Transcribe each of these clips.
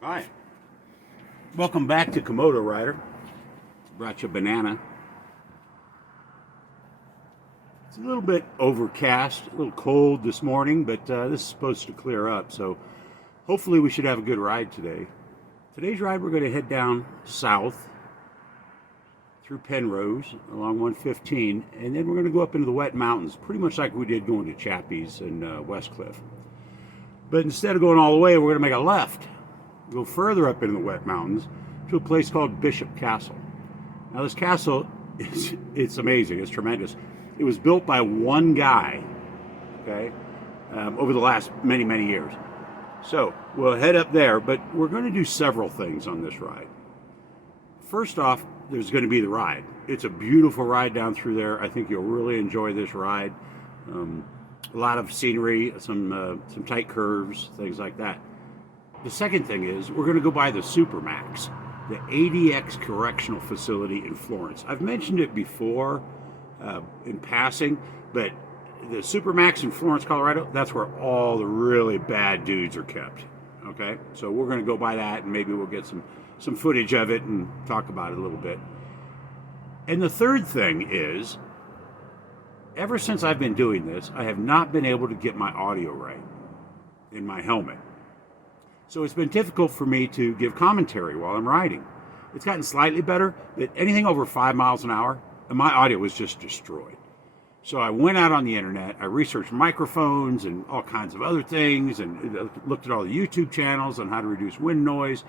Hi. Welcome back to KomotoRider. Brought you a banana. It's a little bit overcast, a little cold this morning, but this is supposed to clear up, so hopefully we should have a good ride today. Today's ride, we're going to head down south through Penrose along 115, and then we're going to go up into the wet mountains, pretty much like we did going to Chappies and Westcliffe. But instead of going all the way, we're going to make a left, go further up into the wet mountains to a place called Bishop Castle. Now this castle, it's amazing, it's tremendous. It was built by one guy, okay, over the last many, many years. So we'll head up there, but we're going to do several things on this ride. First off, there's going to be the ride. It's a beautiful ride down through there. I think you'll really enjoy this ride. A lot of scenery, some tight curves, things like that. The second thing is we're going to go by the Supermax, the ADX Correctional Facility in Florence. I've mentioned it before in passing, but the Supermax in Florence, Colorado, that's where all the really bad dudes are kept. Okay, so we're going to go by that, and maybe we'll get some footage of it and talk about it a little bit. And the third thing is, ever since I've been doing this, I have not been able to get my audio right in my helmet. So it's been difficult for me to give commentary while I'm riding. It's gotten slightly better, but anything over 5 miles an hour, and my audio was just destroyed. So I went out on the internet, I researched microphones and all kinds of other things, and looked at all the YouTube channels on how to reduce wind noise.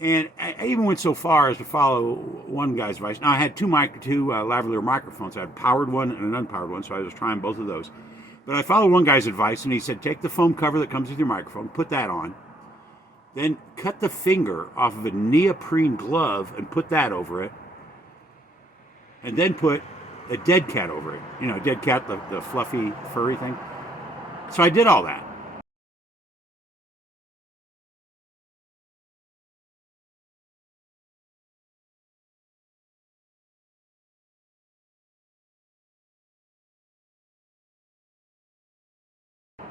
And I even went so far as to follow one guy's advice. Now I had two lavalier microphones. I had a powered one and an unpowered one, so I was trying both of those. But I followed one guy's advice, and he said, take the foam cover that comes with your microphone, put that on, then cut the finger off of a neoprene glove and put that over it, and then put a dead cat over it. You know, a dead cat, the fluffy, furry thing. So I did all that.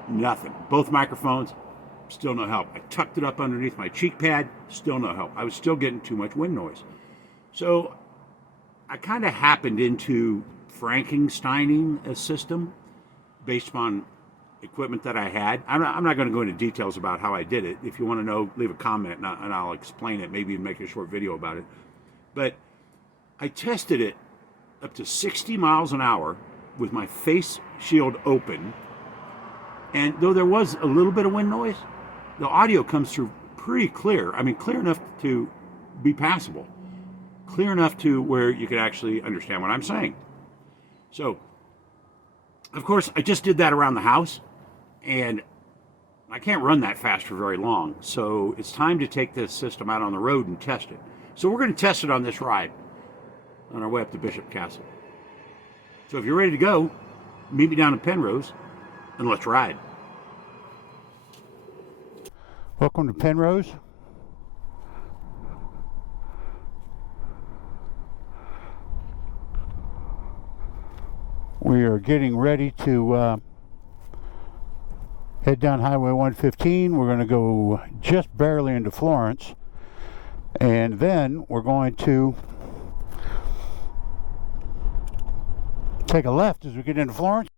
Nothing. Both microphones, still no help. I tucked it up underneath my cheek pad, still no help. I was still getting too much wind noise. So I kind of happened into Frankensteining a system based upon equipment that I had. I'm not going to go into details about how I did it. If you want to know, leave a comment and I'll explain it, maybe make a short video about it. But I tested it up to 60 miles an hour with my face shield open. And though there was a little bit of wind noise, the audio comes through pretty clear. I mean, clear enough to be passable. Clear enough to where you could actually understand what I'm saying. So, of course, I just did that around the house, and I can't run that fast for very long. So it's time to take this system out on the road and test it. So we're going to test it on this ride on our way up to Bishop Castle. So if you're ready to go, meet me down in Penrose, and let's ride. Welcome to Penrose. We are getting ready to head down Highway 115. We're going to go just barely into Florence, and then we're going to take a left as we get into Florence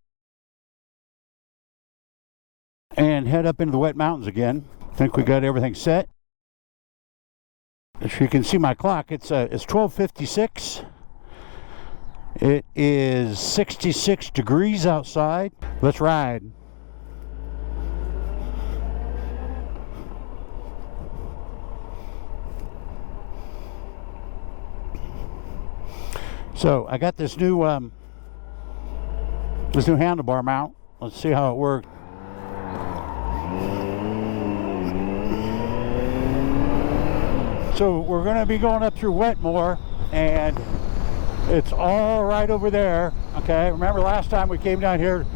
and head up into the wet mountains again. I think we got everything set. As you can see my clock, it's 12:56. It is 66 degrees outside. Let's ride. So I got this new handlebar mount. Let's see how it works. So we're going to be going up through Wetmore, and it's all right over there. Okay, remember last time we came down here,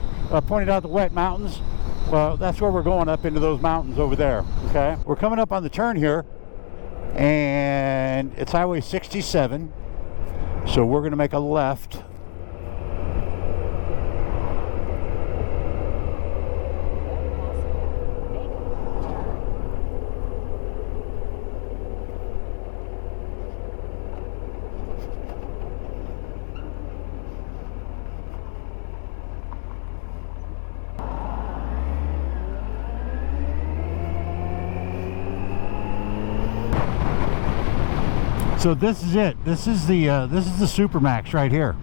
pointed out the wet mountains? Well, that's where we're going, up into those mountains over there. Okay, we're coming up on the turn here, and it's Highway 67. So we're going to make a left. So this is it. This is the Supermax right here.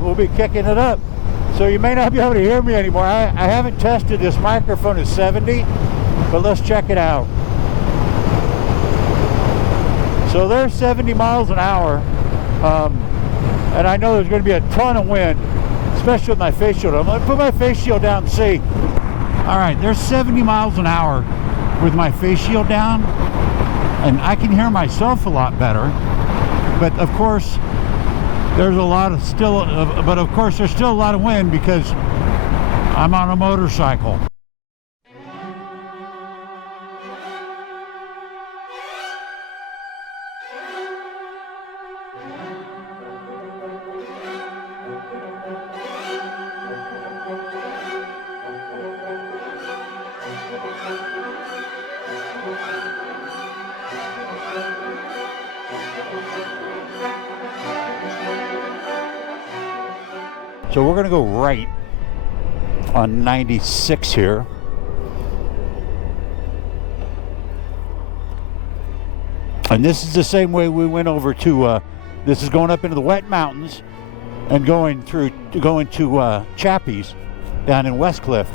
We'll be kicking it up, so you may not be able to hear me anymore. I haven't tested this microphone at 70, but let's check it out. So there's 70 miles an hour, and I know there's going to be a ton of wind, especially with my face shield. I'm going to put my face shield down and see. All right, there's 70 miles an hour with my face shield down, and I can hear myself a lot better, but of course there's a lot of there's still a lot of wind because I'm on a motorcycle. So we're going to go right on 96 here. And this is the same way we went over to, this is going up into the Wet Mountains and going to Chappies down in Westcliffe.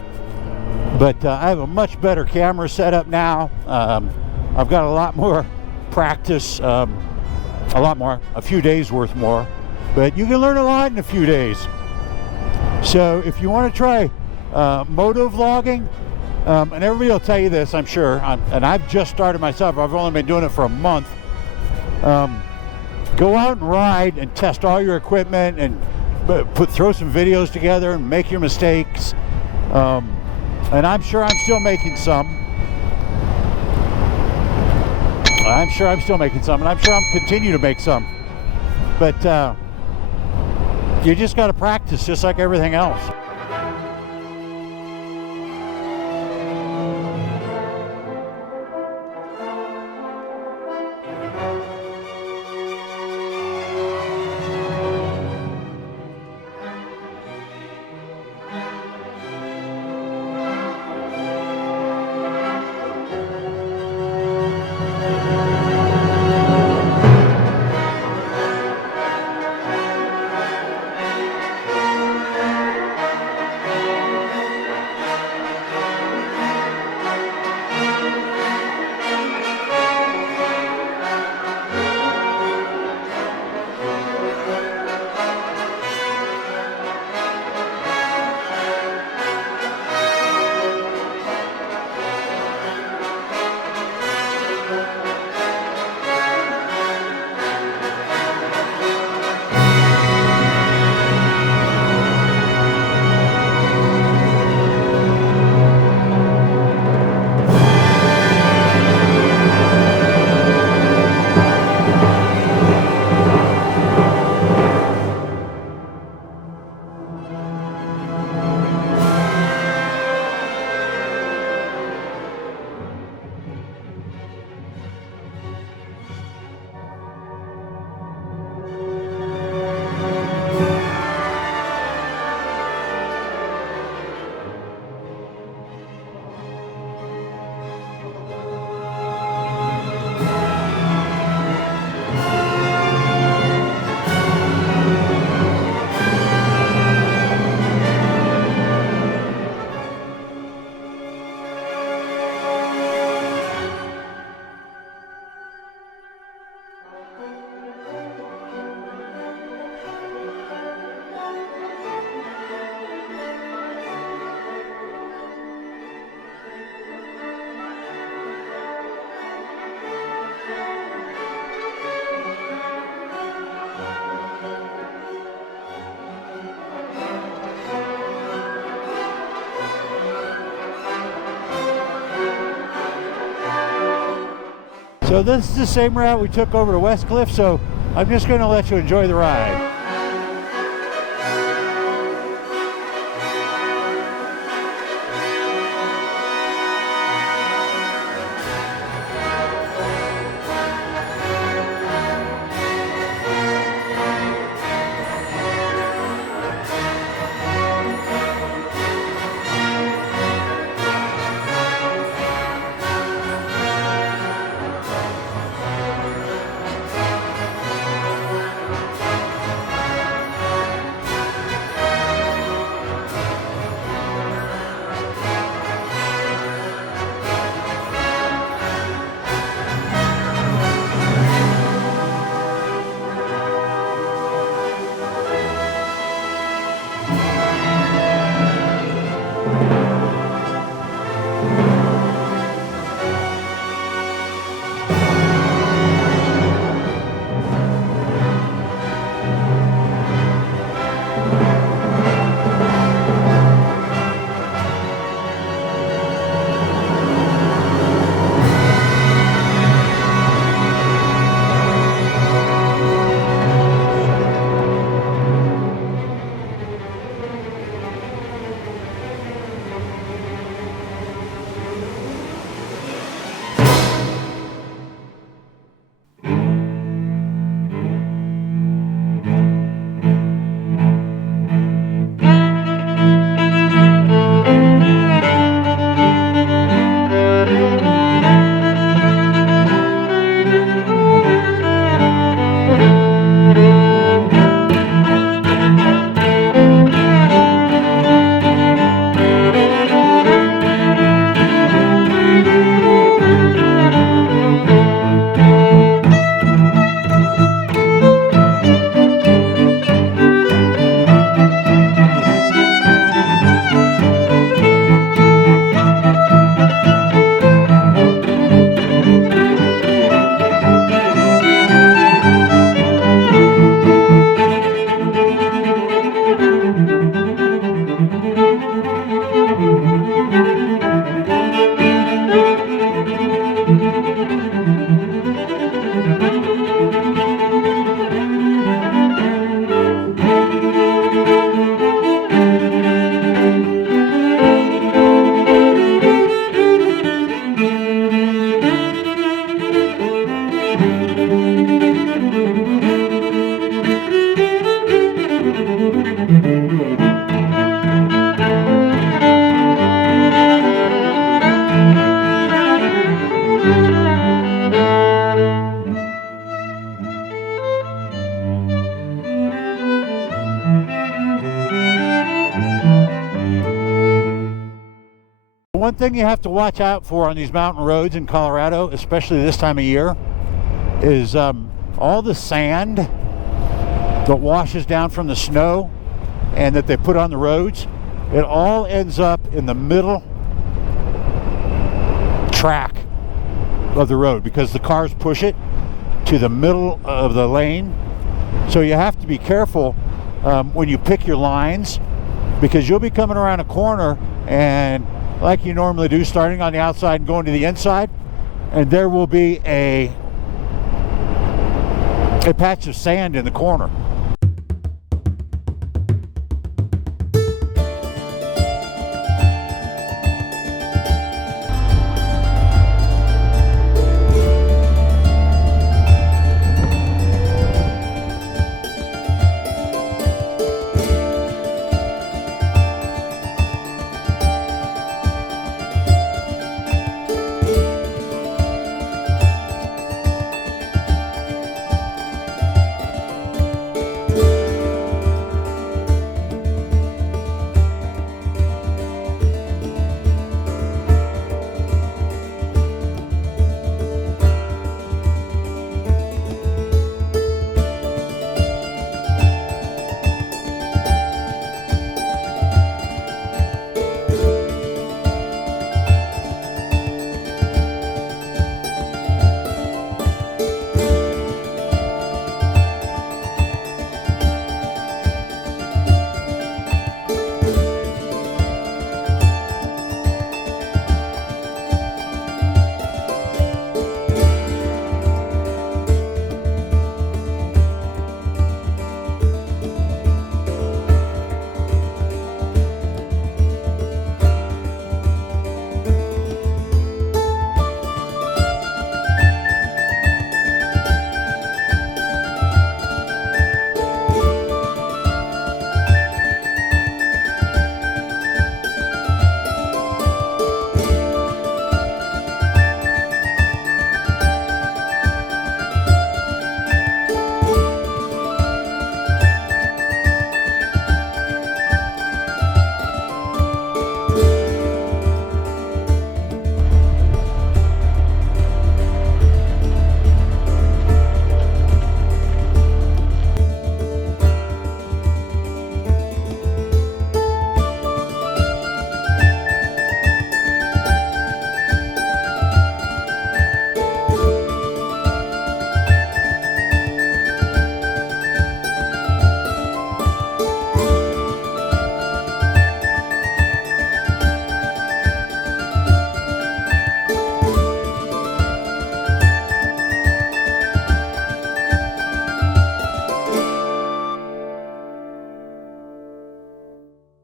But I have a much better camera setup now. I've got a lot more practice, a few days worth more. But you can learn a lot in a few days. So if you want to try moto vlogging, and everybody will tell you this, I'm sure, and I've just started myself. I've only been doing it for a month. Go out and ride and test all your equipment and throw some videos together and make your mistakes. And I'm sure I'm still making some. And I'm sure I'm continue to make some. But you just got to practice just like everything else. So this is the same route we took over to Westcliffe, so I'm just going to let you enjoy the ride. One thing you have to watch out for on these mountain roads in Colorado, especially this time of year, is all the sand that washes down from the snow and that they put on the roads. It all ends up in the middle track of the road because the cars push it to the middle of the lane. So you have to be careful when you pick your lines, because you'll be coming around a corner and, like you normally do, starting on the outside and going to the inside, and there will be a patch of sand in the corner.